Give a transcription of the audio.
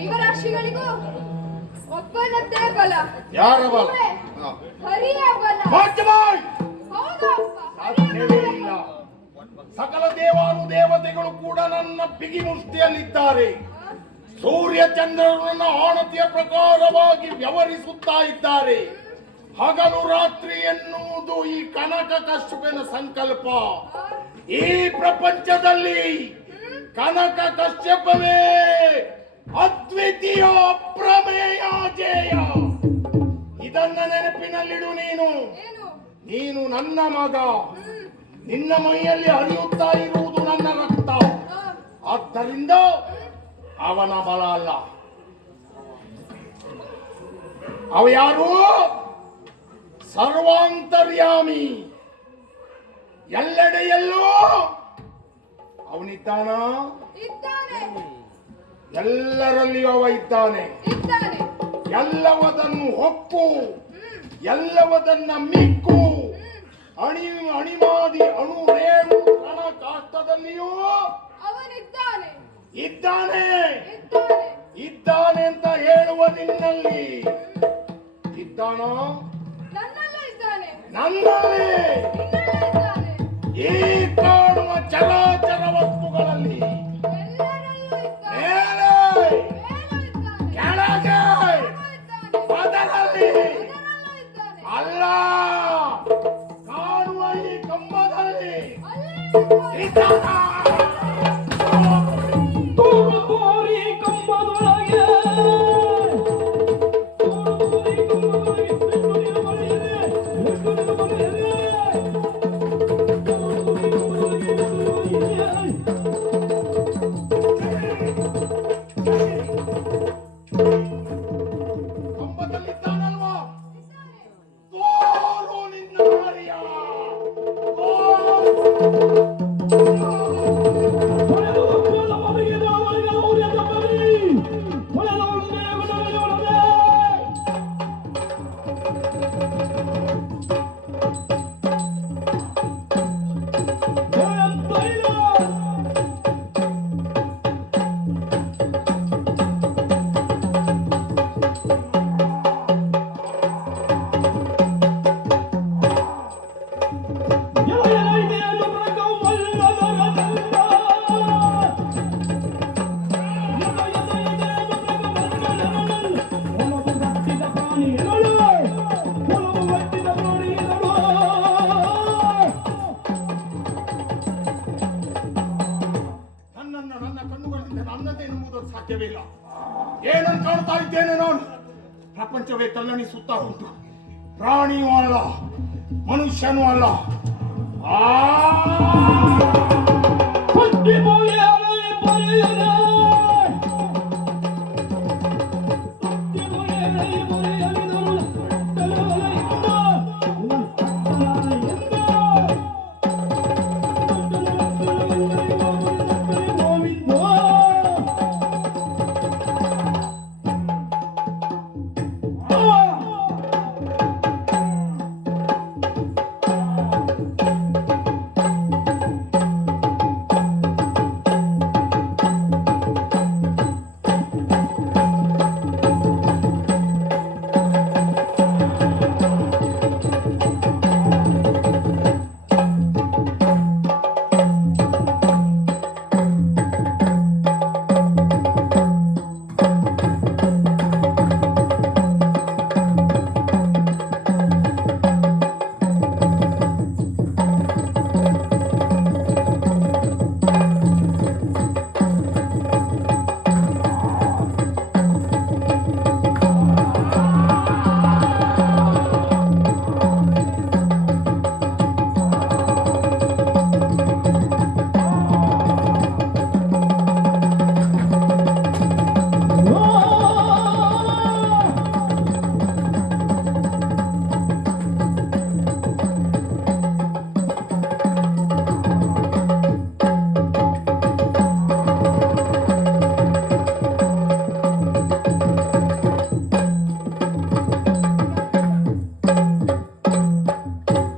ಜೀವರಾಶಿಗಳಿಗೂ ಒಬ್ಬನದ್ದೇ ಬಲ. ಯಾರ ಬಲ? ಹರಿಯ ಬಲ. ಸಾಧ್ಯವೇ ಇಲ್ಲ. ಸಕಲ ದೇವಾನುದೇವತೆಗಳು ಕೂಡ ನನ್ನ ಬಿಗಿ ಮುಷ್ಟಿಯಲ್ಲಿದ್ದಾರೆ. ಸೂರ್ಯ ಚಂದ್ರರು ನನ್ನ ಆಣತಿಯ ಪ್ರಕಾರವಾಗಿ ವ್ಯವಹರಿಸುತ್ತಾ ಇದ್ದಾರೆ. ಹಗಲು ರಾತ್ರಿ ಎನ್ನುವುದು ಈ ಕನಕ ಕಶ್ಯಪನ ಸಂಕಲ್ಪ. ಈ ಪ್ರಪಂಚದಲ್ಲಿ ಕನಕ ಕಶ್ಯಪವೇ ಅದ್ವಿತೀಯ ಅಪ್ರಮೇಯ ಜೇಯ. ಇದನ್ನ ನೆನಪಿನಲ್ಲಿಡು. ನೀನು ನನ್ನ ಮಗ. ನಿನ್ನ ಮೈಯಲ್ಲಿ ಹರಿಯುತ್ತಾ ಇರುವುದು ನನ್ನ ರಕ್ತ. ಆದ್ದರಿಂದ ಅವನ ಬಲ ಅಲ್ಲ. ಅವ ಯಾರು? ಸರ್ವಾಂತರ್ಯಾಮಿ. ಎಲ್ಲೆಡೆಯಲ್ಲೂ ಅವನಿದ್ದಾನ. ಎಲ್ಲರಲ್ಲಿಯೂ ಅವ ಇದ್ದಾನೆ. ಎಲ್ಲವದನ್ನು ಹೊಕ್ಕು, ಎಲ್ಲವದನ್ನ ಮಿಕ್ಕು. ಅಣಿಮಾದಿ ಅಣು ರೇಣು ಕಣ ಕಾಷ್ಟದಲ್ಲಿಯೂ ಇದ್ದಾನೆ ಅಂತ ಹೇಳುವ ನಿನ್ನಲ್ಲಿ ಇದ್ದಾನ. ನನ್ನಲ್ಲಿ ಈ ಕಾಣುವ ಚರಾಚರ ವಸ್ತುಗಳಲ್ಲಿ ಮೇಲೆ ಕೆಳಗೆ ಅದರಲ್ಲಿ ಅಲ್ಲ, ಕಾಣುವ ಈ ಕಂಬದಲ್ಲಿ ಇದ್ದಾನ. ಸಾಧ್ಯವಿಲ್ಲ. ಏನನ್ನು ಕಾಣ್ತಾ ಇದ್ದೇನೆ ನಾನು? ಪ್ರಪಂಚವೇ ತಲ್ಲಣಿಸುತ್ತಾ ಉಂಟು. ಪ್ರಾಣಿಯೂ ಅಲ್ಲ, ಮನುಷ್ಯನೂ ಅಲ್ಲ. ಆ